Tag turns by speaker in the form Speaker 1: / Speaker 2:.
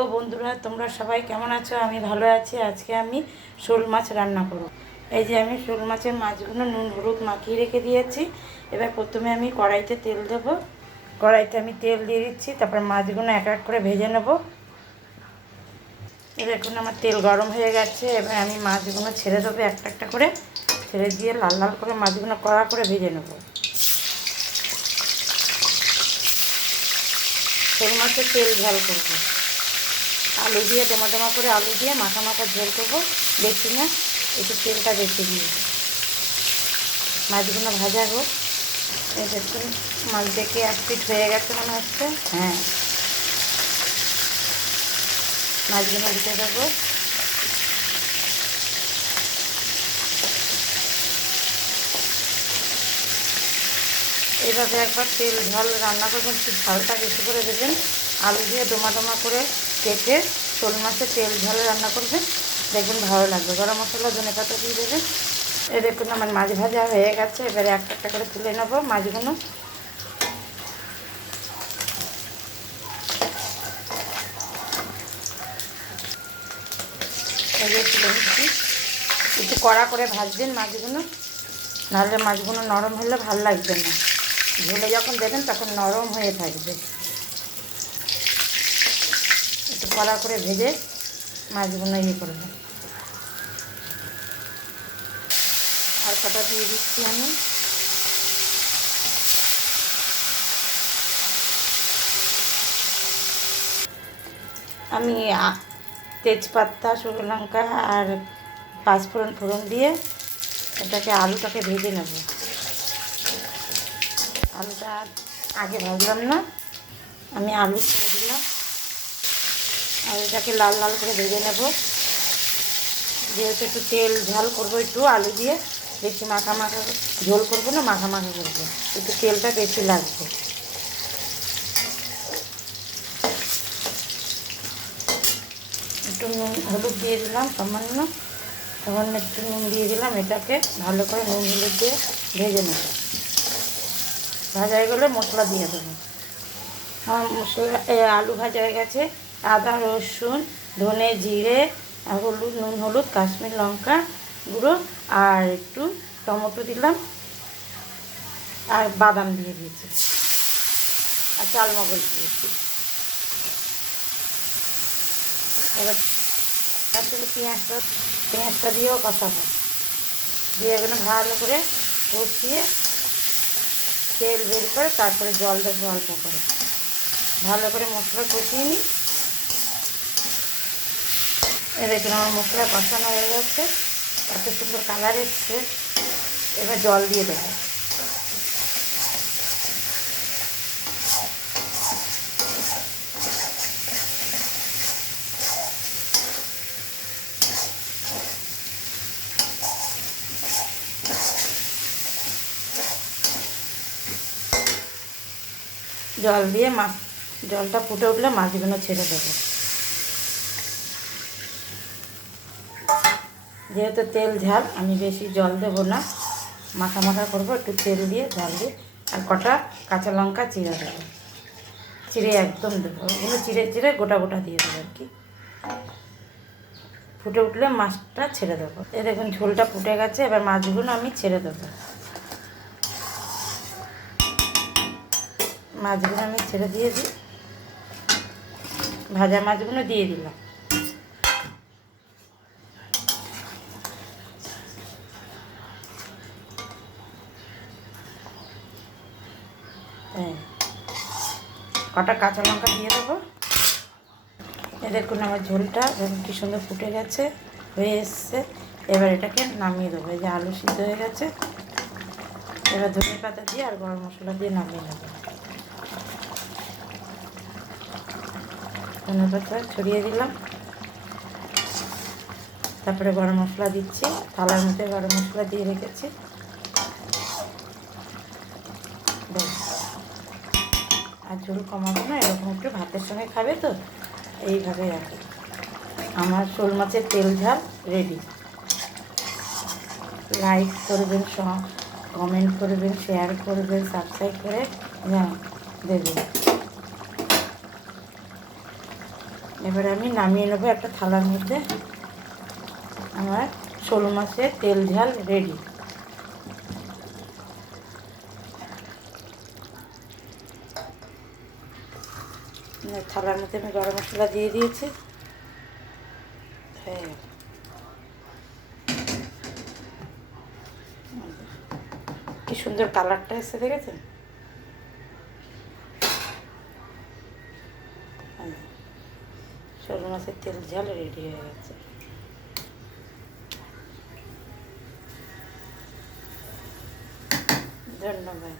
Speaker 1: তো বন্ধুরা, তোমরা সবাই কেমন আছো? আমি ভালো আছি। আজকে আমি শোল মাছ রান্না করব। এই যে আমি শোল মাছের মাছগুলো নুন, হলুদ মাখিয়ে রেখে দিয়েছি। এবার প্রথমে আমি কড়াইতে তেল দেবো। কড়াইতে আমি তেল দিয়ে দিচ্ছি, তারপর মাছগুলো এক এক করে ভেজে নেব। এবার এখন আমার তেল গরম হয়ে গেছে। এবার আমি মাছগুলো ছেড়ে দেবো একটা একটা করে। ছেড়ে দিয়ে লাল লাল করে মাছগুলো কড়া করে ভেজে নেব। শোল মাছের তেল ঝাল করব। আলু দিয়ে ডোমা ডোমা করে আলু দিয়ে মাখা মাখা ঝোল করব। বেশি না একটু তেলটা বেশি দিয়ে। মাছগুলো ভাজা হোক। এই দেখুন মাছ দেখে এক পিট হয়ে গেছে মনে হচ্ছে। হ্যাঁ। মাছগুলো দিতে দেবো এইভাবে একবার তেল ঝাল রান্না করবেন একটু ঝালটা বেশি করে দেবেন। আলু দিয়ে ডোমা ডোমা করে কেটে শোল মাছের তেল ঝালে রান্না করবেন দেখবেন ভালো লাগবে। গরম মশলা, ধনে পাতা দিয়ে দেবেন। এ দেখুন আমার মাছ ভাজা হয়ে গেছে। এবারে একটা একটা করে তুলে নেব মাছগুলো। একটু কড়া করে ভাজবেন মাছগুলো। নাহলে মাছগুলো নরম হলে ভালো লাগবে না। ঝোলে যখন দেবেন তখন নরম হয়ে থাকবে। কড়া করে ভেজে মাছগুলো ইয়ে করবে আর কটা দিয়ে দিচ্ছি আমি। আমি তেজপাতা, শুকনো লঙ্কা আর পাঁচফোড়ন ফোড়ন দিয়ে এটাকে, আলুটাকে ভেজে নেব। আলুটা আগে ভাজলাম না, আমি আলু ছেড়ে দিলাম। আলুটাকে লাল লাল করে ভেজে নেব। যেহেতু একটু তেল ঝাল করব একটু, আলু দিয়ে, বেশি মাখা মাখা ঝোল করব না, মাখা মাখা করব। একটু তেলটা বেশি লাগবে। একটু নুন, হলুদ দিয়ে দিলাম, সামান্য। সামান্য একটু নুন দিয়ে দিলাম, এটাকে ভালো করে নুন, হলুদ দিয়ে ভেজে নেব। ভাজা হয়ে গেলে মশলা দিয়ে দেবো। আমার মশলা আলু ভাজা হয়ে গেছে। আদা, রসুন, ধনে জিরে, হলুদ, নুন, হলুদ, কাশ্মীর লঙ্কা গুঁড়ো আর একটু টমেটো দিলাম আর বাদাম দিয়ে দিয়েছি। আর চাল মগজ দিয়েছি। এবার তার পেঁয়াজটা পেঁয়াজটা দিয়েও কষাবো। দিয়ে এখানে ভালো করে কষিয়ে তেল বের করে তারপরে জল দেবো অল্প করে। ভালো করে মশলা কষিয়ে নিই। দেখুন আমার মশলা কষানো হয়ে গেছে। এত সুন্দর কালার এসছে। এবার জল দিয়ে দেবো। জল দিয়ে মাছ জলটা ফুটে উঠলে মাছগুলো ছেড়ে দেবো। যেহেতু তেল ঝাল, আমি বেশি জল দেবো না। মাখা মাখা করব, একটু তেল দিয়ে ঝাল দিয়ে। আর কটা কাঁচা লঙ্কা চিড়ে দেবো। চিড়ে একদম দেবো। ওগুলো চিড়ে চিড়ে গোটা গোটা দিয়ে দেবো আর কি। ফুটে উঠলে মাছটা ছেড়ে দেবো। এ দেখুন, ঝোলটা ফুটে গেছে, এবার মাছগুলো আমি ছেড়ে দেবো। মাছগুলো আমি ছেড়ে দিয়ে দিই। ভাজা মাছগুলো দিয়ে দিলাম। কটা কাঁচা লঙ্কা দিয়ে দেবো। এ দেখুন আমার ঝোলটা কী সুন্দর ফুটে গেছে, হয়ে এসছে। এবার এটাকে নামিয়ে দেবো। এই যে আলু সিদ্ধ হয়ে গেছে। এবার ধনে পাতা দিয়ে আর গরম মশলা দিয়ে নামিয়ে নেব। ধনে পাতা ছড়িয়ে দিলাম। তারপরে গরম মশলা দিচ্ছি। থালার মধ্যে গরম মশলা দিয়ে রেখেছি। আর ঝোল কমাবো না, এরকম একটু ভাতের সঙ্গে খাবে তো, এইভাবে রাখি। আমার শোল মাছের তেল ঝাল রেডি লাইক করবেন কমেন্ট করবেন শেয়ার করবেন সাবস্ক্রাইব করে হ্যাঁ দেবেন এবারে আমি নামিয়ে নেব একটা থালার মধ্যে। আমার শোল মাছের তেল ঝাল রেডি থালার মধ্যে আমি গরম মশলা দিয়ে দিয়েছি। হয়ে। কি সুন্দর কালারটা এসে দেখেছেন? সরু মাছের তেল ঝাল রেডি হয়ে গেছে। ধন্যবাদ।